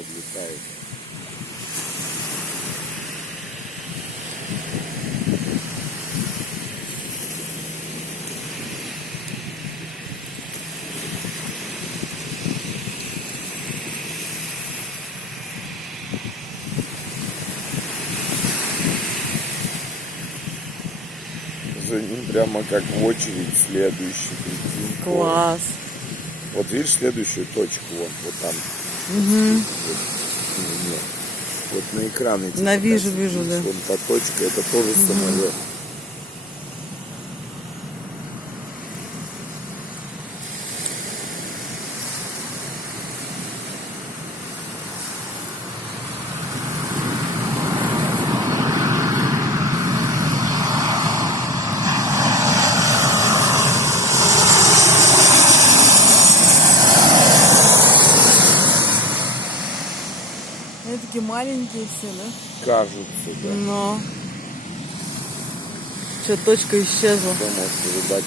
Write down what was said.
подлетает. За ним прямо как в очередь следующий. Прикинь. Класс. Вот видишь следующую точку, вот там. Угу. Нет. Вот на экран эти. Да, вижу, показывают. вижу, да. Вон та точка, это тоже самолет. Они такие маленькие все, да? Кажется, да. Но. Что, точка исчезла. Что может ожидать